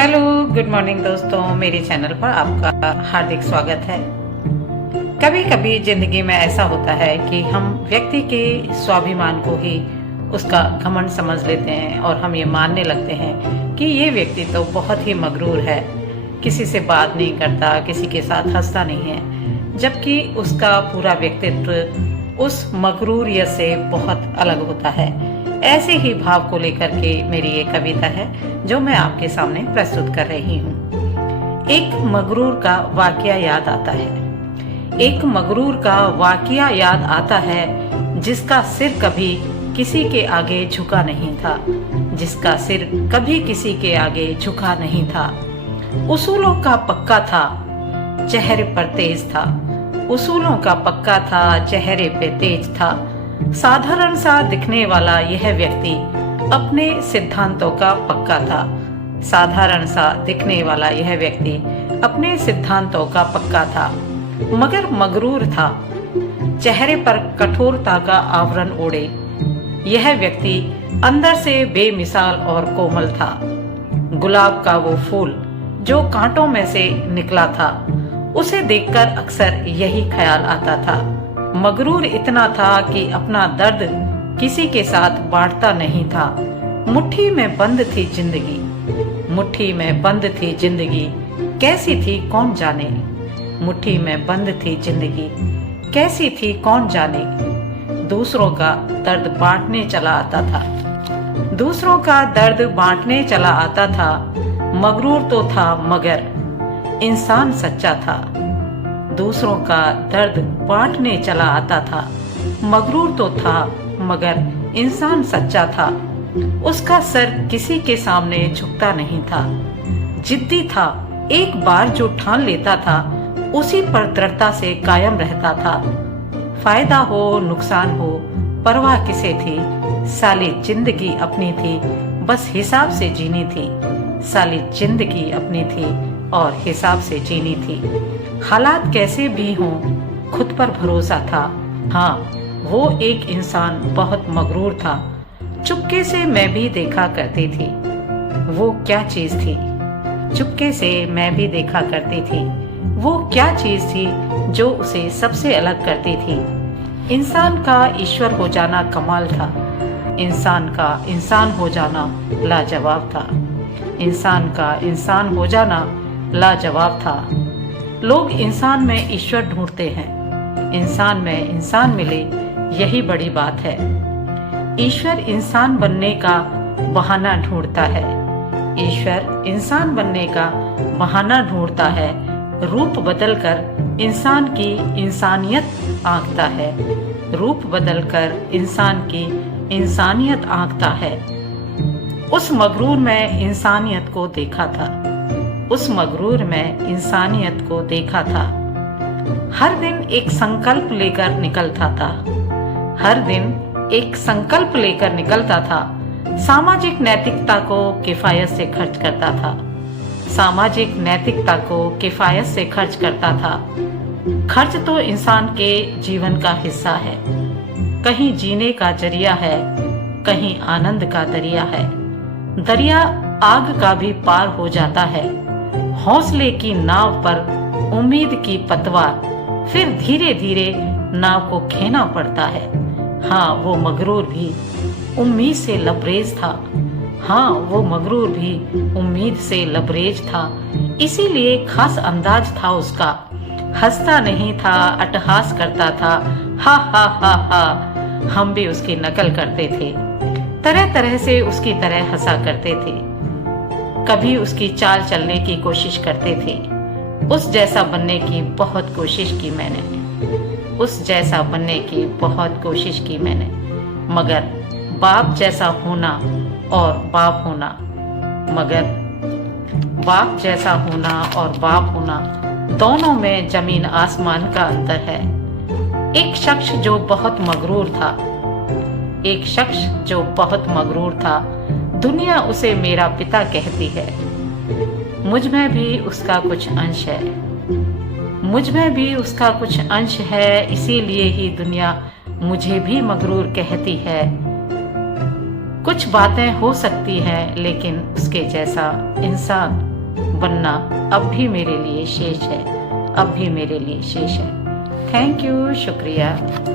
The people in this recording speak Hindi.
हेलो, गुड मॉर्निंग दोस्तों। मेरे चैनल पर आपका हार्दिक स्वागत है। कभी कभी जिंदगी में ऐसा होता है कि हम व्यक्ति के स्वाभिमान को ही उसका घमंड समझ लेते हैं और हम ये मानने लगते हैं कि ये व्यक्ति तो बहुत ही मगरूर है, किसी से बात नहीं करता, किसी के साथ हंसता नहीं है, जबकि उसका पूरा व्यक्तित्व उस मगरूरियत से बहुत अलग होता है। ऐसे ही भाव को लेकर के मेरी ये कविता है जो मैं आपके सामने प्रस्तुत कर रही हूँ। एक मगरूर का वाकया याद आता है। एक मगरूर का वाकया याद आता है जिसका सिर कभी किसी के आगे झुका नहीं था, जिसका सिर कभी किसी के आगे झुका नहीं था। उसूलों का पक्का था, चेहरे पर तेज था। उसूलों का पक्का था, चेहरे पे तेज था। साधारण सा दिखने वाला यह व्यक्ति अपने सिद्धांतों का पक्का था। साधारण सा दिखने वाला यह व्यक्ति अपने सिद्धांतों का पक्का था, मगर मगरूर था। चेहरे पर कठोरता का आवरण ओढ़े यह व्यक्ति अंदर से बेमिसाल और कोमल था। गुलाब का वो फूल जो कांटों में से निकला था, उसे देखकर अक्सर यही ख्याल आता था। मगरूर इतना था कि अपना दर्द किसी के साथ बांटता नहीं था। मुट्ठी में बंद थी जिंदगी, मुट्ठी में बंद थी जिंदगी, कैसी थी कौन जाने। मुट्ठी में बंद थी जिंदगी, कैसी थी कौन जाने। दूसरों का दर्द बांटने चला आता था, दूसरों का दर्द बांटने चला आता था। मगरूर तो था मगर इंसान सच्चा था। दूसरों का दर्द बांटने चला आता था। मगरूर तो था मगर इंसान सच्चा था। उसका सर किसी के सामने झुकता नहीं था। जिद्दी था, एक बार जो ठान लेता था उसी पर दृढ़ता से कायम रहता था। फायदा हो नुकसान हो परवाह किसे थी, साली जिंदगी अपनी थी, बस हिसाब से जीनी थी। साली जिंदगी अपनी थी और हिसाब से जीनी थी। हालात कैसे भी हों खुद पर भरोसा था। हाँ, वो एक इंसान बहुत मगरूर था। चुपके से मैं भी देखा करती थी वो क्या चीज थी। चुपके से मैं भी देखा करती थी वो क्या चीज थी जो उसे सबसे अलग करती थी। इंसान का ईश्वर हो जाना कमाल था। इंसान का इंसान हो जाना लाजवाब था। इंसान का इंसान हो जाना लाजवाब था। लोग इंसान में ईश्वर ढूंढते हैं, इंसान में इंसान मिले यही बड़ी बात है। ईश्वर इंसान बनने का बहाना ढूंढता है। ईश्वर इंसान बनने का बहाना ढूंढता है। रूप बदलकर इंसान की इंसानियत आंकता है। रूप बदलकर इंसान की इंसानियत आंकता है। उस मगरूर में इंसानियत को देखा था। उस मगरूर में इंसानियत को देखा था। हर दिन एक संकल्प लेकर निकलता था। हर दिन एक संकल्प लेकर निकलता था। सामाजिक नैतिकता को किफायत से खर्च करता था। सामाजिक नैतिकता को किफायत से खर्च करता था। खर्च तो इंसान के जीवन का हिस्सा है। कहीं जीने का जरिया है, कहीं आनंद का दरिया है। दरिया आग का भी पार हो जाता है। हौसले की नाव पर उम्मीद की पतवार, फिर धीरे धीरे नाव को खेना पड़ता है। हाँ, वो मगरूर भी उम्मीद से लबरेज था। हाँ, वो मगरूर भी उम्मीद से लबरेज था। इसीलिए खास अंदाज था उसका। हंसता नहीं था, अट्टहास करता था। हा हा हा हा। हम भी उसकी नकल करते थे, तरह तरह से उसकी तरह हंसा करते थे। कभी उसकी चाल चलने की कोशिश करते थे। उस जैसा बनने की बहुत कोशिश की मैंने। उस जैसा बनने की बहुत कोशिश की मैंने, मगर बाप जैसा होना और बाप होना, मगर बाप जैसा होना और बाप होना दोनों में जमीन आसमान का अंतर है। एक शख्स जो बहुत मगरूर था, एक शख्स जो बहुत मगरूर था, दुनिया उसे मेरा पिता कहती है। मुझ में भी उसका कुछ अंश है। मुझ में भी उसका कुछ अंश है, इसीलिए ही दुनिया मुझे भी मगरूर कहती है। कुछ बातें हो सकती हैं, लेकिन उसके जैसा इंसान बनना अब भी मेरे लिए शेष है, अब भी मेरे लिए शेष है। थैंक यू, शुक्रिया।